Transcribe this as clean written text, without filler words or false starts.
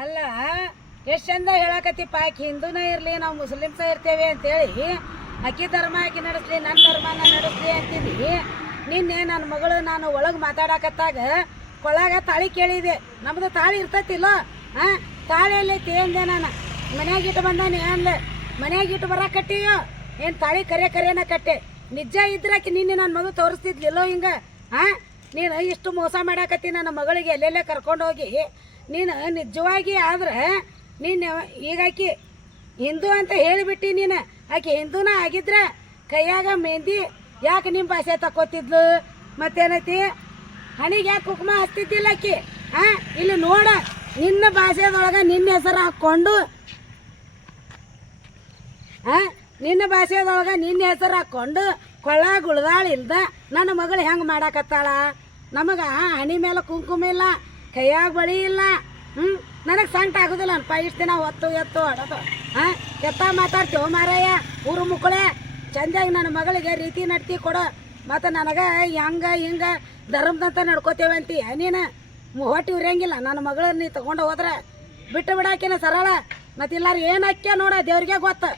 ಅಲ್ಲ ಎಷ್ಟು ಚಂದ ಹೇಳಕತ್ತಿಪ್ಪ, ಆಕಿ ಹಿಂದೂನೇ ಇರಲಿ ನಾವು ಮುಸ್ಲಿಮ್ಸ ಇರ್ತೇವೆ ಅಂತೇಳಿ ಅಕ್ಕಿ ಧರ್ಮ ಆಕಿ ನಡೆಸ್ಲಿ ನನ್ನ ಧರ್ಮನ ನಡೆಸ್ಲಿ ಅಂತಿದ್ದಿ. ನಿನ್ನೆ ನನ್ನ ಮಗಳು ನಾನು ಒಳಗೆ ಮಾತಾಡಕತ್ತಾಗ ಕೊಳಾಗ ತಾಳಿ ಕೇಳಿದೆ. ನಮ್ದು ತಾಳಿ ಇರ್ತತಿಲ್ಲೋ, ತಾಳಿ ಎಲ್ಲೈತಿ ಅಂದೆ. ನಾನು ಮನ್ಯಾಗ ಇಟ್ಟು ಬಂದಾನೆ ಅಂದೆ. ಮನ್ಯಾಗ ಇಟ್ಟು ಬರಕಟ್ಟಿಯೋ ಏನು ತಾಳಿ ಕರೆನ ಕಟ್ಟೆ. ನಿಜ ಇದ್ರಾಕಿ ನಿನ್ನೆ ನನ್ನ ಮಗು ತೋರಿಸ್ತಿದ್ಲಿಲ್ಲೋ ಹಿಂಗೆ. ನೀನು ಇಷ್ಟು ಮೋಸ ಮಾಡಾಕತ್ತಿ ನನ್ನ ಮಗಳಿಗೆ ಎಲ್ಲೆಲ್ಲೇ ಕರ್ಕೊಂಡೋಗಿ. ನೀನು ನಿಜವಾಗಿ ಆದ್ರೆ ನೀನು ಈಗ ಆಕಿ ಹಿಂದೂ ಅಂತ ಹೇಳಿಬಿಟ್ಟು ನೀನು ಆಕೆ ಹಿಂದೂನ ಆಗಿದ್ರೆ ಕೈಯಾಗ ಮೆಹಂದಿ ಯಾಕೆ ನಿಮ್ಮ ಭಾಷೆ ತಕೋತಿದ್ಲು? ಮತ್ತೇನೈತಿ ಹಣಿಗೆ ಯಾಕೆ ಕುಕ್ಮ ಹಚ್ತಿದ್ದಿಲ್ಲ ಆಕಿ? ಇಲ್ಲಿ ನೋಡ, ನಿನ್ನ ಭಾಷೆದೊಳಗೆ ನಿನ್ನ ಹೆಸರು ಹಾಕ್ಕೊಂಡು ನಿನ್ನ ಭಾಷೆದೊಳಗೆ ನಿನ್ನ ಹೆಸರು ಹಾಕ್ಕೊಂಡು ಕೊಳ್ಳ ಗುಳ್ದಾಳ ಇಲ್ದ ನನ್ನ ಮಗಳು ಹೆಂಗೆ ಮಾಡಾಕತ್ತಾಳ? ನಮಗೆ ಹಣಿ ಮೇಲೆ ಕುಂಕುಮ ಇಲ್ಲ, ಕೈಯಾಗ ಬಳಿ ಇಲ್ಲ. ನನಗೆ ಸಂಕಟ ಆಗೋದಿಲ್ಲ ಅನ್ಪ. ಇಷ್ಟು ದಿನ ಹೊತ್ತು ಎತ್ತು ಹೊಡೋದು ಕೆತ್ತ ಮಾತಾಡ್ತೀವಿ ಮಾರಾಯ. ಊರು ಮುಕ್ಕಳೆ ಚಂದಾಗಿ ನನ್ನ ಮಗಳಿಗೆ ರೀತಿ ನಡ್ತಿ ಕೊಡು. ಮತ್ತು ನನಗೆ ಹೆಂಗೆ ಹಿಂಗೆ ಧರ್ಮದಂತ ನಡ್ಕೋತೇವೆ ಅಂತೀಯ ನೀನು. ಹೊಟ್ಟೆ ಉರಿಯಂಗಿಲ್ಲ ನನ್ನ ಮಗಳನ್ನ ನೀ ತೊಗೊಂಡು ಹೋದ್ರೆ ಬಿಟ್ಟು ಬಿಡಾಕಿನ ಸರಳ. ಮತ್ತು ಎಲ್ಲಾರು ಏನು ಹಾಕ್ಯ ನೋಡ ದೇವ್ರಿಗೆ ಗೊತ್ತು.